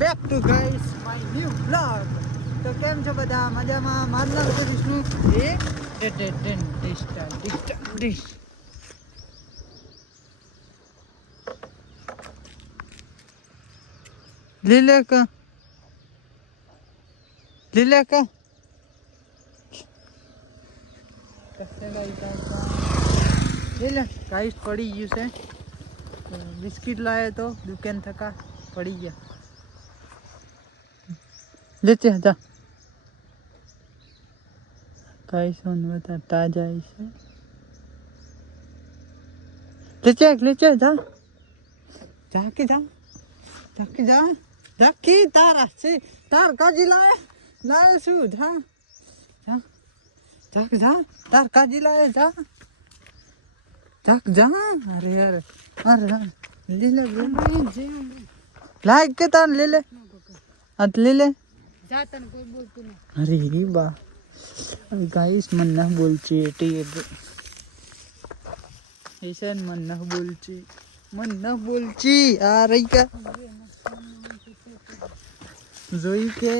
Back to guys my new blog. તો કેમ છો બધા? મજામાં? મારું નામ છે વિષ્ણુ. લીલે કા ગાઈસ પડી ગયું છે. બિસ્કિટ લાવે તો દુકાન થકા પડી ગયા. લેચે જા ગાઈસ ઓન બતા તાજા છે. લેચે જા જાકે જા જાકી તારા છે તાર કાજી લાવે શું જા તાર કાજી લાવે જા અરે યાર લીલે લાઈક કે તાર લીલે અત લીલે अरे बा अभी गाइस मन न बोलची ऐसा मन न बोलची आ रही का जोई के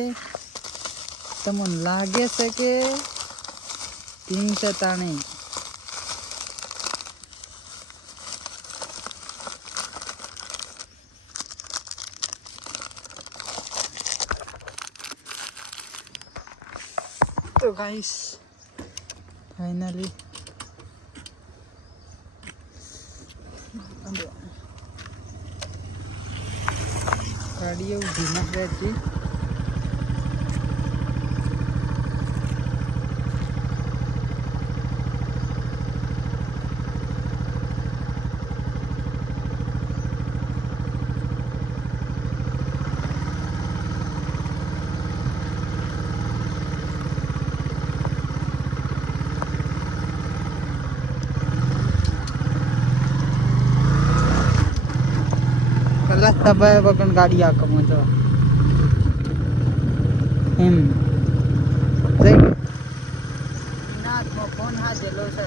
तमन लागे से के 3 तो गाइस फाइनली गाड़ी उभी न रहती. તબાય વગર ગાડી આકમો છો એમ જઈ નાથમાં ફોન હાજેલો છે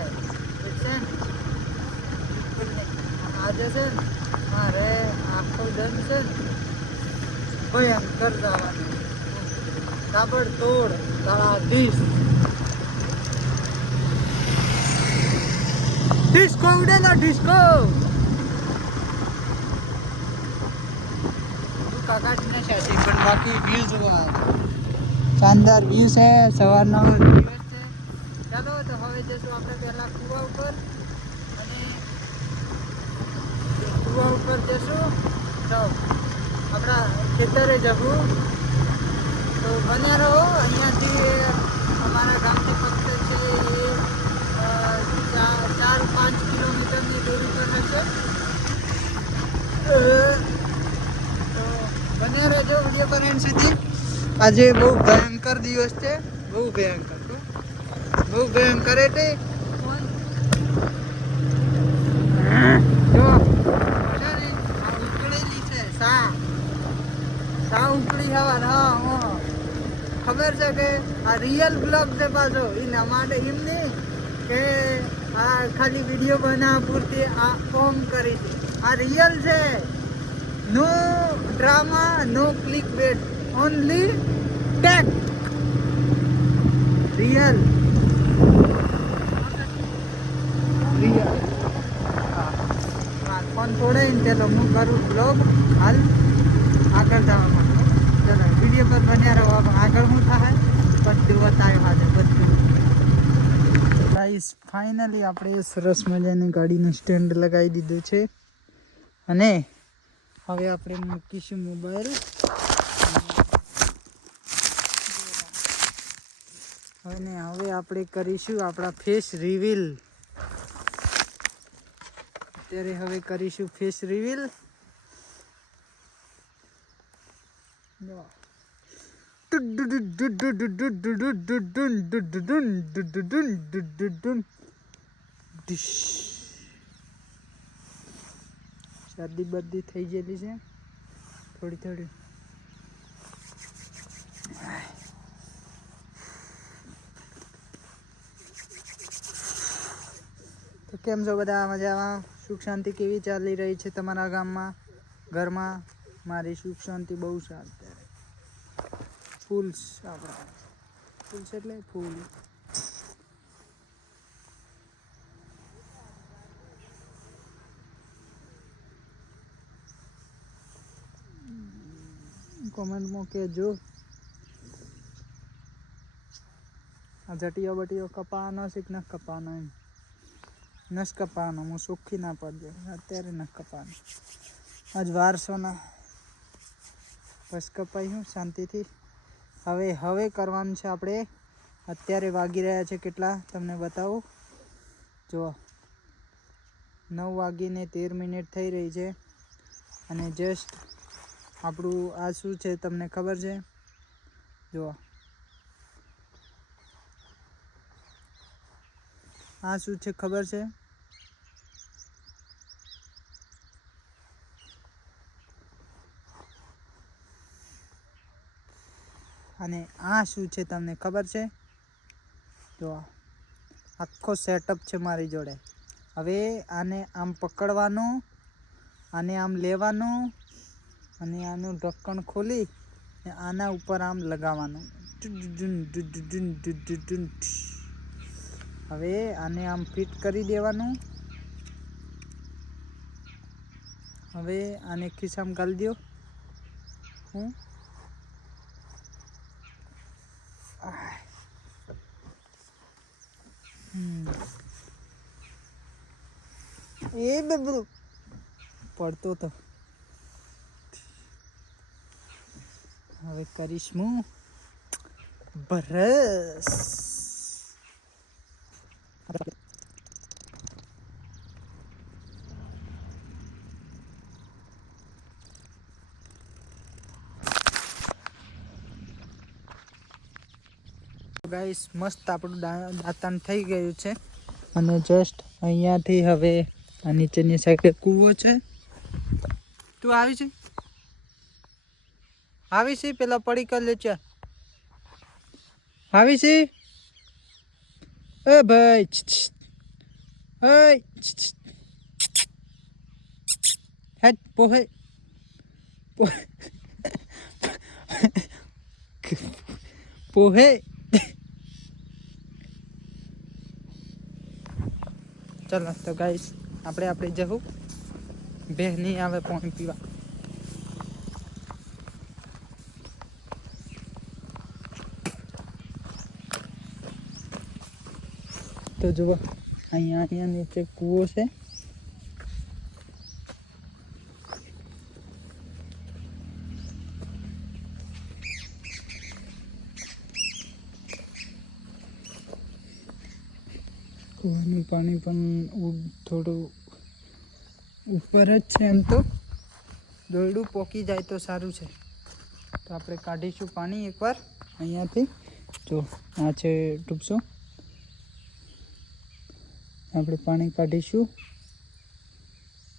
આજે છે મારે આખો દન છે કોઈ એમ કર જવાનું તાબડ તોડ તારા ડિસ્કો ઉડે ના ડિસ્કો કાકાને છે પણ બાકી વ્યૂ જોવા શાનદાર વ્યૂ છે. સવારનો દિવસ છે. ચાલો તો હવે જશું આપણે પહેલા કુવા ઉપર અને કુવા ઉપર જશું તો આપણા ખેતરે જવું. તો બન્યા રહો. અહીંયાથી અમારા ગામથી ફક્ત છે એ 4-5 કિલોમીટરની દૂરી પર હશે. બને રહેજો વિડીયો પર એન્ડ સુધી. આજે બહુ ભયંકર દિવસ છે. બહુ ભયંકર એટલે જો ઉકળેલી છે સા ઉકળી હવા. હા ખબર છે કે આ રિયલ બ્લોગ છે પાછો એના માટે એમ નહીં કે આ ખાલી વિડીયો બનાવવા પૂરતી આ કોમ કરી છે. આ રિયલ છે. No drama, no clickbait, only tech. Real. Phone થોડે ચલો હું કરું બ્લોગ હાલ આગળ જવા માંગો. ચલો વિડીયો પર બન્યા રહો. આગળ શું થાય બધું બતાવ્યું હાજર બધું. ગાઈસ ફાઇનલી આપણે સરસ મજાની ગાડીનું સ્ટેન્ડ લગાવી દીધું છે અને હવે આપણે મૂકીશું મોબાઈલ. અને હવે આપણે કરીશું આપણા ફેસ રિવીલ. અત્યારે હવે કરીશું ફેસ રિવીલ. શરદી બરદી થઈ ગયેલી છે થોડી. તો કેમ છો બધા? મજામાં? સુખ શાંતિ કેવી ચાલી રહી છે તમારા ગામમાં, ઘરમાં? મારી સુખ શાંતિ બહુ છે અત્યારે. ફૂલ્સ આપણા ફૂલ્સ એટલે ફૂલ. કોમેન્ટમાં કહેજો આ જટીઓ બટીઓ કપાવાનો છે કે ન કપાવાનો એમ. નસ કપાવાનો હું સુખી ના પડજો અત્યારે ન કપાવાનો. આજ વારસોના બસ કપાઈ હું શાંતિથી. હવે કરવાનું છે આપણે. અત્યારે વાગી રહ્યા છે કેટલા તમને બતાવું. જો 9:13 થઈ રહી છે અને જસ્ટ આપણું આ શું છે તમને ખબર છે? જુઓ આ શું છે ખબર છે? અને આ શું છે તમને ખબર છે? જો આખો સેટઅપ છે મારી જોડે. હવે આને આમ પકડવાનું, આને આમ લેવાનું અને આનું ઢક્કણ ખોલી આના ઉપર આમ લગાવવાનું. હવે આને આમ ફિટ કરી દેવાનું. હવે આને ખિસ્સામાં ગાળી દો. એ બબરું પડતો તો. હવે કરીશ હું બરસ. ગાઈસ મસ્ત આપણું દાંતણ થઈ ગયું છે અને જસ્ટ અહીંયાથી હવે આ નીચેની સાઈડે કૂવો છે. તું આવી છે? આવી છે? પેલા પડી કર લે છે. આવી છે? એ ભાઈ હેટ પોહે પોહે. ચાલો તો ગાઈસ આપણે જવું. બેહ નહીં આવે પાણી પીવા. તો જુઓ અહીંયા નીચે કૂવો છે. કૂવાનું પાણી પણ થોડું ઉપર જ છે. એમ તો દોરડું પોકી જાય તો સારું છે. તો આપણે કાઢીશું પાણી એકવાર અહીંયાથી. જો આ છે ડૂબસો. આપણે પાણી કાઢીશું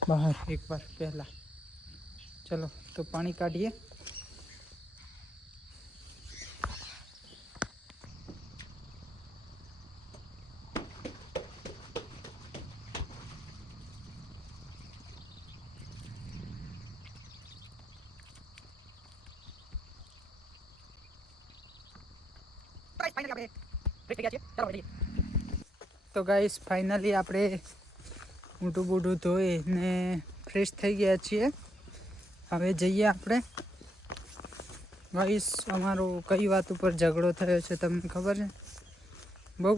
બહાર એકવાર પહેલાં. ચલો તો પાણી કાઢીએ. તો ગાઈસ ફાઇનલી આપણે મોઢું બોઢું ધોઈને ફ્રેશ થઈ ગયા છીએ. હવે જઈએ આપણે. ગાઈસ અમારો કઈ વાત ઉપર ઝઘડો થયો છે તમને ખબર છે? બહુ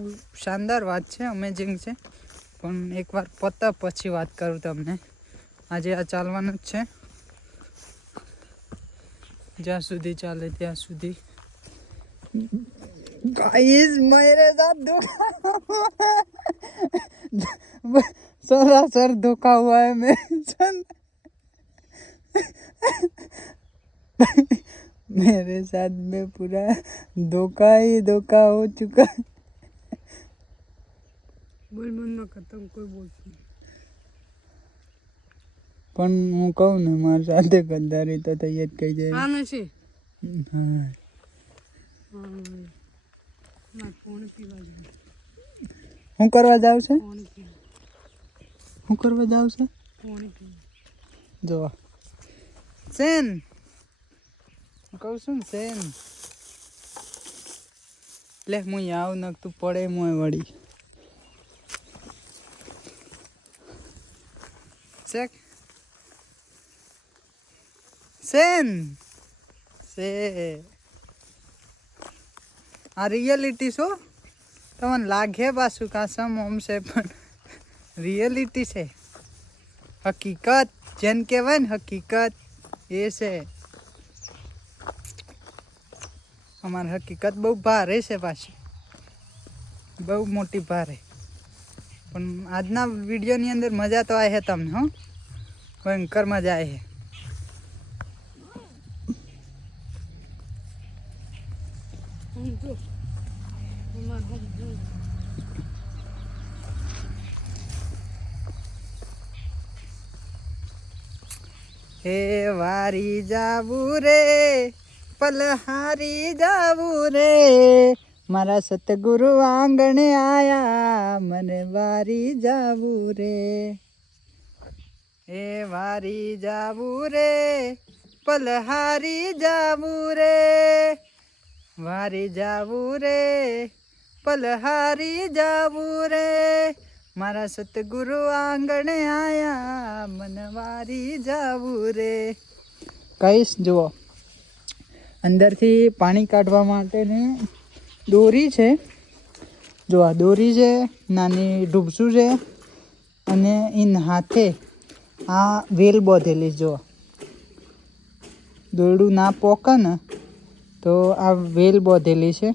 શાનદાર વાત છે, અમેઝિંગ છે. પણ એકવાર પતા પછી વાત કરું તમને. આજે આ ચાલવાનું જ છે જ્યાં સુધી ચાલે ત્યાં સુધી. गाइस मेरे साथ धोखा सरासर धोखा हुआ है मेरे साथ. मेरे साथ में पूरा धोखा ही धोखा हो चुका. बोल मन खत्म कोई बोलती પણ હું કહું ને મારી સાથે ગદ્દારી તો થઈ જ કહી જાય. હા નથી. હું કરવા જાવ છે? હું કરવા જાવ છે? જો સેન કહું છું ને સેન લે હું આવ ન તું પડે મોય વળી ચેક સેન સે આ રિયાલિટી શું તમને લાગે પાછું કાસમ ઓમ છે પણ રિયાલિટી છે હકીકત જેન કહેવાય ને હકીકત એ છે અમારી હકીકત બહુ ભારે છે પાછી બહુ મોટી ભારે પણ આજના વિડીયોની અંદર મજા તો આવે છે તમને હો ભયંકર મજા આવે છે હે વારી જાવું રે પલહારી જાવું રે મારા સતગુરુ આંગણે આયા મને વારી જાવું રે હે વારી જાવું રે પલહારી જાવું રે વારી જાવું રે પલહારી જાવું રે મારા સતગુરુ આંગણે આયા મન વારી જાવું રે કહીશ જુઓ અંદરથી પાણી કાઢવા માટેની દોરી છે જો આ દોરી છે નાની ડૂબસું છે અને એન હાથે આ વેલ બાંધેલી જો દોરડું ના પોકે ને તો આ વેલ બાંધેલી છે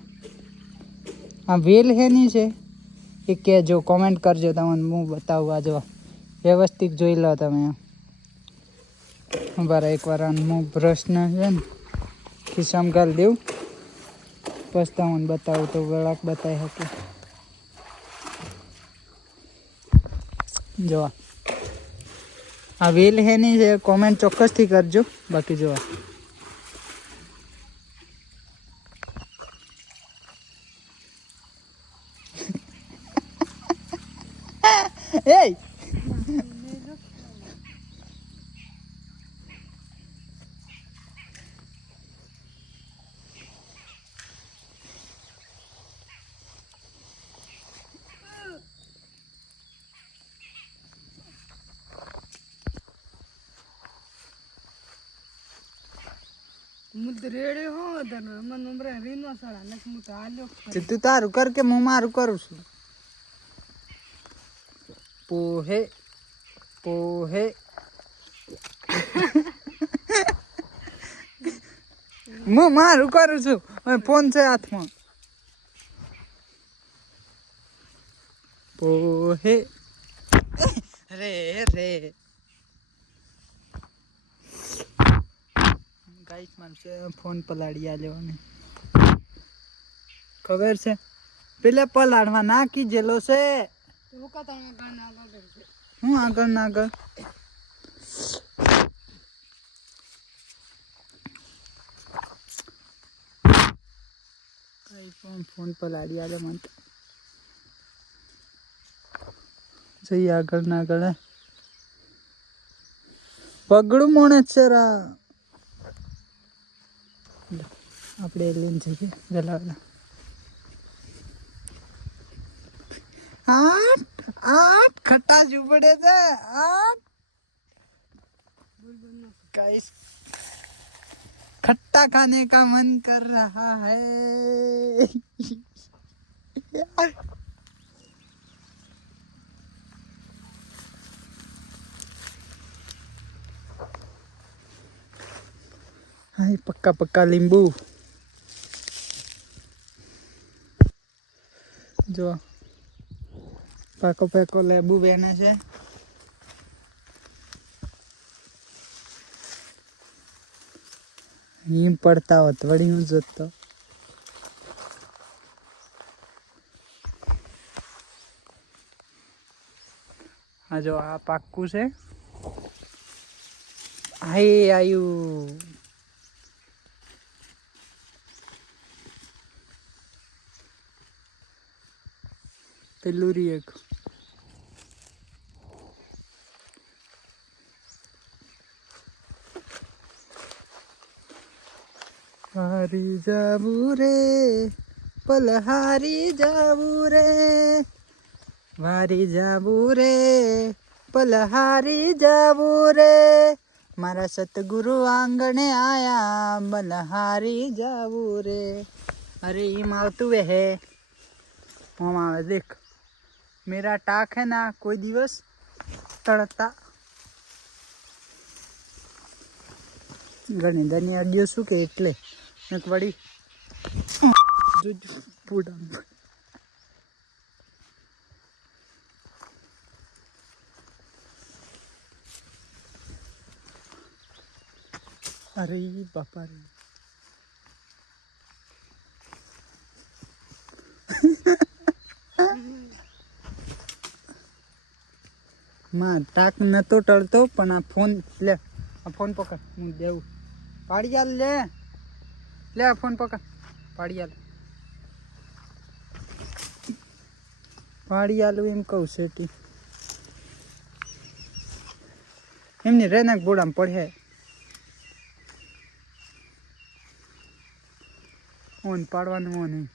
આ વેલ હેની છે એ કહેજો કોમેન્ટ કરજો તમને હું બતાવું આ જો વ્યવસ્થિત જોઈ લો તમે બરાબર એકવાર હું પ્રશ્ન છે ને ખિસ્સામાં ગાલ દેવું પછી તમને બતાવું તો વળાક બતાવી શકે જોવા આ વેલ હેની છે કોમેન્ટ ચોક્કસથી કરજો બાકી જોવા એ રેડે હો તને મન ઉમરે રીનો સળા નક મુ તો આલ્યો તું તારું કર કે હું મારું કરું છું પોહે પોહે હું મારું કરું છું ફોન છે હાથમાં પોહે રે રે ગાઈસ મારશે ફોન પલાડી આલ્યો ને ખબર છે પેલા પલાડવા નાખી જેલો છે હું આગળ ના આગળ કઈ પણ ફોન પલાડી આલે મને જઈ આગળ ના આગળ પગડું મોણે છે રા આપણે લઈને જઈએ ગલાવલા आठ आठ खट्टा जुबड़े थे आठ गाइस खट्टा खाने का मन कर रहा है हाय पक्का पक्का नींबू जो પાકો પાકો લેબુ બેને છે હિમ પડતા હોત વળી હું જોતો આ જો આ પાક્કું છે આય આયુ પેલું રી એક હારી જાવું રે પલહારી જાવું રે વારી જાવું રે પલહારી જાવું રે મારા સતગુરુ આંગણે આયા બલહારી જાવું રે અરે એમ આવતું હે આમ આવે દેખ मेरा टाक है ना कोई दिवस तड़ता ઘણી દની અડ્યો શું કે એટલે એક વળી પૂડા અરે બાપા રે માં ટાક નતો ટળતો પણ આ ફોન લે આ ફોન પકડ હું દેવું પાડી આલ લે લે આ ફોન પકડ પાડી આલું એમ કહું સેટી એમની રેનાક બોડામાં પડે ફોન પાડવાનું હો નહીં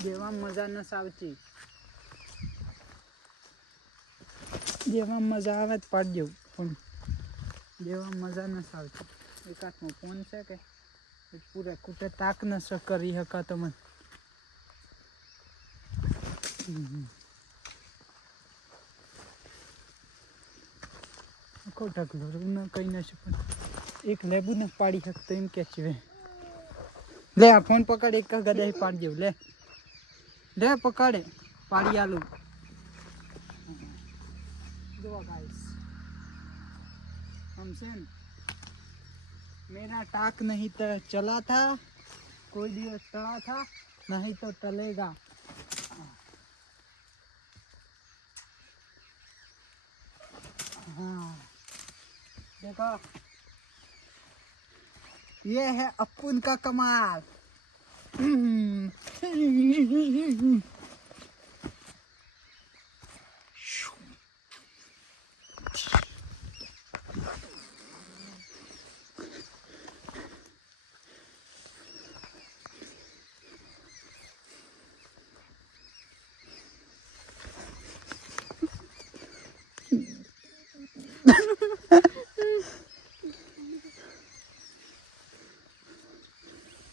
જેવા મજા ન સાવતી જેવા મજા આવે તો પાડી દેવું પણ જેવા મજા ન સાવતી એક હાથમાં ફોન છે કે પૂરા કૂટે તાક ન કરી શકા તમે આખો ઢગલો ન કહી ન શકું એક લેબુ ને પાડી શકતો એમ કે છે લે આ ફોન પકડ એક ગદા પાડી દેવું લે પકડે પાડી આલું જો गाइस हमसे मेरा टाक नहीं तो चला था कोई दिवस टला था नहीं तो टलेगा हाँ देखो ये है अपुन का कमाल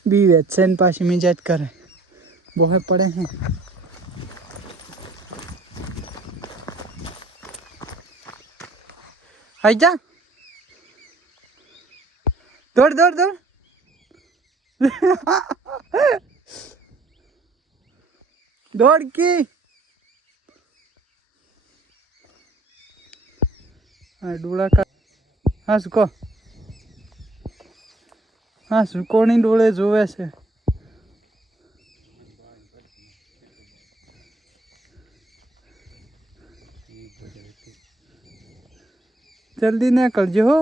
बी वैक्सीन पास मिजाज करे बोहे पड़े हैं आई जा दौड़ दौड़ दौड़ दौड़ की डोला का हाँ सुको हाँ सुकोनी डोळे जोवे છે जल्दी न करजो हो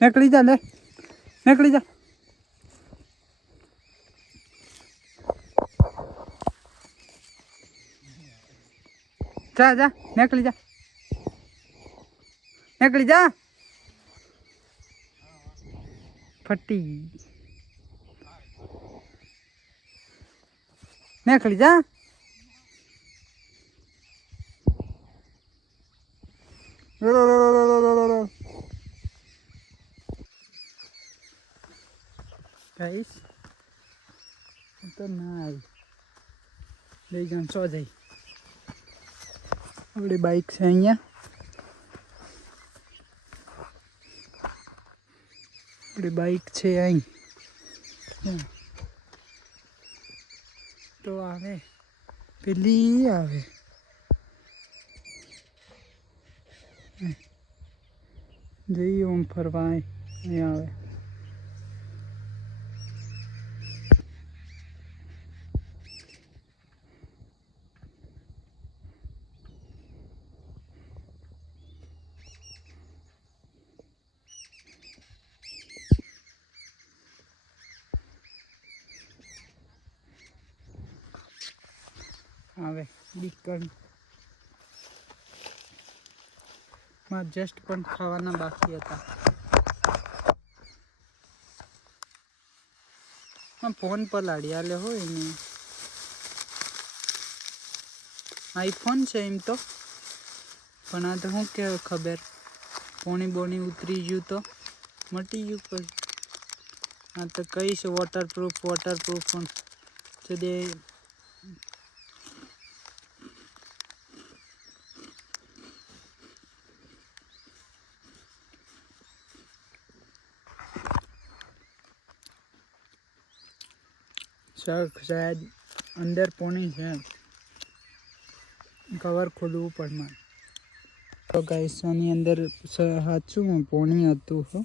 निकली जा ले निकली जा जा जा निकली जा निकली जा फटी निकली जा गाइस तो ना ले जान सो जाई अपनी बाइक से अँ अपनी बाइक है आई तो आवे पेली आवे जई ओम फरवाए आवे આવે બીકણ માં જસ્ટ પણ ખાવાના બાકી હતા. હા ફોન પલાડી આલે હોય ને આઈફોન છે એમ તો, પણ આ તો શું કે ખબર પોણી બોણી ઉતરી ગયું તો મટી ગયું. પછી આ તો કહીશ વોટરપ્રૂફ પણ તે શાયદ અંદર પોણી છે, કવર ખોલવું પડે. તો ગાઈસ આની અંદર સાચું પોણી હતું હો.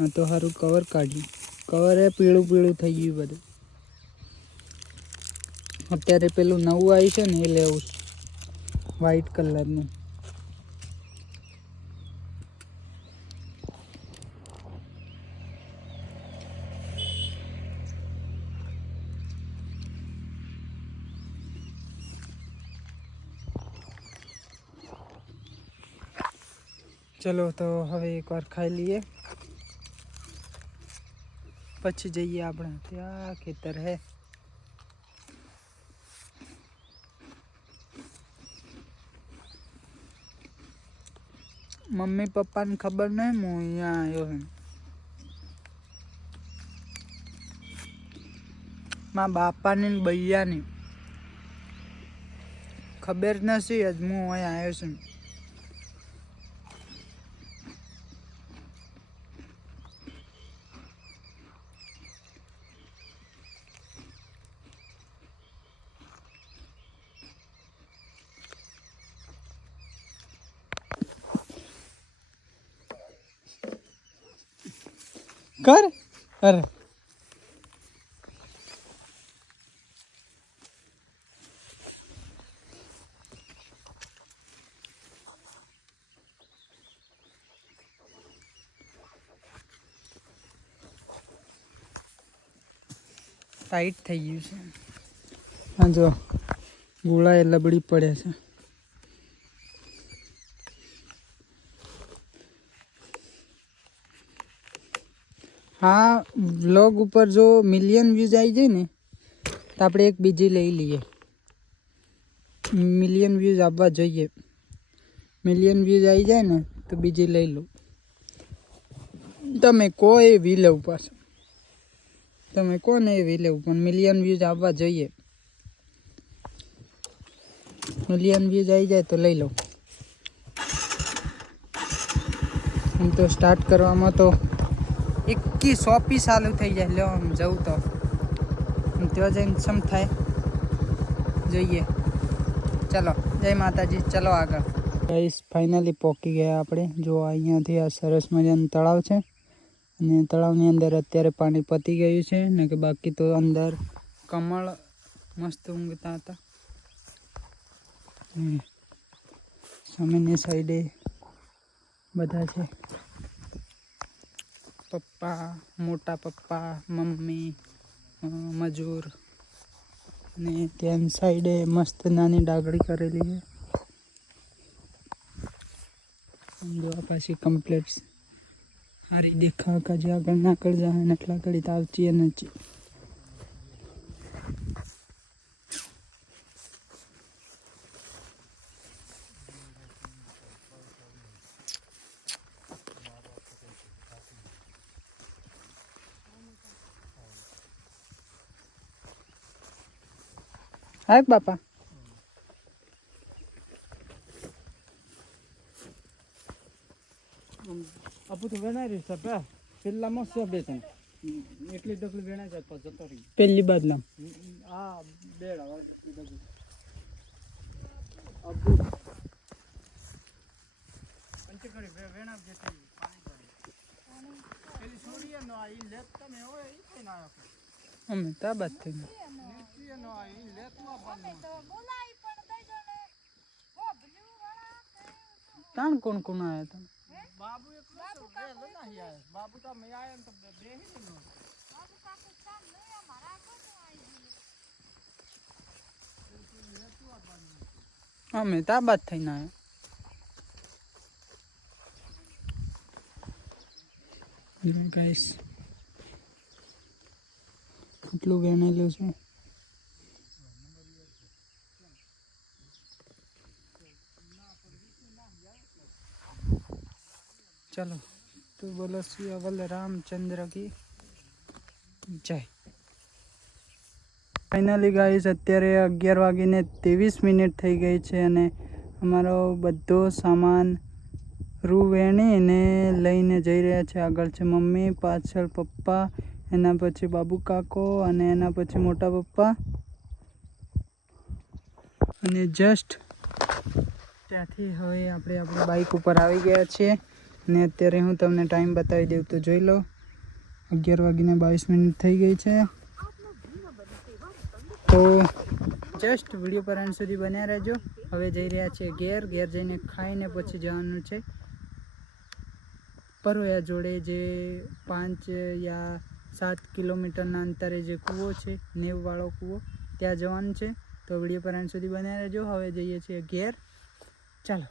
આ તો સારું કવર કાઢ્યું. કવર એ પીળું પીળું થઈ ગયું બધું. અત્યારે પેલું નવું આવ્યું છે ને એ લેવું છે, વ્હાઈટ કલરનું. ચલો તો હવે એકવાર ખાઈ લઈએ, પછી જઈએ આપણે ત્યાં ખેતર હે. મમ્મી પપ્પાને ખબર નહીં હું અહીંયા આવ્યો એમ. મારા બાપાની ને ભૈયાની ખબર નથી જ હું અહીંયા આવ્યો છું. કર અરે ટાઈટ થઈ ગયું છે. હા જો ગોળા એ લબડી પડ્યા છે. હા વ્લોગ ઉપર જો મિલિયન વ્યૂઝ આવી જાય ને તો આપણે એક બીજી લઈ લઈએ. મિલિયન વ્યૂઝ આવવા જોઈએ. મિલિયન વ્યૂઝ આવી જાય ને તો બીજી લઈ લો. તમે કહો એવી લેવું પાછું, તમે કહો ને એવી લેવું, પણ મિલિયન વ્યૂઝ આવવા જોઈએ. મિલિયન વ્યૂઝ આવી જાય તો લઈ લો. એમ તો સ્ટાર્ટ કરવામાં તો 21 ચાલુ થઈ જાય. લો આમ જવું તો ત્યાં જઈને સમ થાય જોઈએ. ચલો જય માતાજી, ચલો આગળ. ગાઈસ ફાઇનલી પહોંચી ગયા આપણે. જો અહીંયાથી આ સરસ મજાનું તળાવ છે અને તળાવની અંદર અત્યારે પાણી પતી ગયું છે ને કે બાકી તો અંદર કમળ મસ્ત ઊંઘતા હતા. સામેની સાઈડે બધા છે. પપ્પા, મોટા પપ્પા, મમ્મી, મજૂર અને ત્યાં સાઈડે મસ્ત નાની ડાગડી કરેલી છે. જો આ પાછી કમ્પ્લીટ સારી દેખાવ કાજે આગળ ના કરી જાય ને એટલા ઘડી તો આવતી નથી. હા બાપા આપું તો વેણાઈ રહી છે પેલામાં છે બે ત્રણ એટલી ડગલી વેણાઈ જાય તો જતો રહી. પેલી બાજુ આ બેડા પંચકડી વેણા જતી પાણી પેલી છોડીએ નો આ ઈ લેત તમે હોય ઈ કઈ ના રાખો. અમે તા બાદ થઈ નીચે નો આ ઈ લેત નો પાણી તાણ કોણ કોણ આવ્યા હતા. બાબુ એકલો છે રે ના આયા. બાબુ તો મે આયા ને તો બેહી નો બાબુ કાકુ ચાલ નહી અમારા કો તો આવી ગઈ. અમે તાબાદ થઈને આવ્યા ગાઈસ, કેટલું વેણેલું છે. चलो तो बोलो सियावल रामचंद्र की जय. ફાઇનલી ગાઈસ અત્યારે 11:23 થઈ ગઈ છે અને અમારો બધો સામાન રૂ વેણીને લઈને જઈ રહ્યા છે. આગળ છે મમ્મી, પાછળ પપ્પા, એના પછી બાબુ કાકો અને એના પછી મોટા પપ્પા અને જસ્ટ ત્યાંથી હવે આપણે આપણી બાઇક ઉપર આવી ગયા છીએ અને અત્યારે હું તમને ટાઈમ બતાવી દઉં તો જોઈ લો 11:22 થઈ ગઈ છે. તો જસ્ટ વિડીયો પર અંત સુધી બન્યા રહેજો. હવે જઈ રહ્યા છીએ ઘેર જઈને ખાઈને પછી જવાનું છે પરોયા જોડે, જે 5 યા 7 કિલોમીટરના અંતરે જે કૂવો છે, નેવવાળો કૂવો, ત્યાં જવાનું છે. તો વિડીયો પર અંત સુધી બન્યા રહેજો. હવે જઈએ છીએ ઘેર, ચાલો.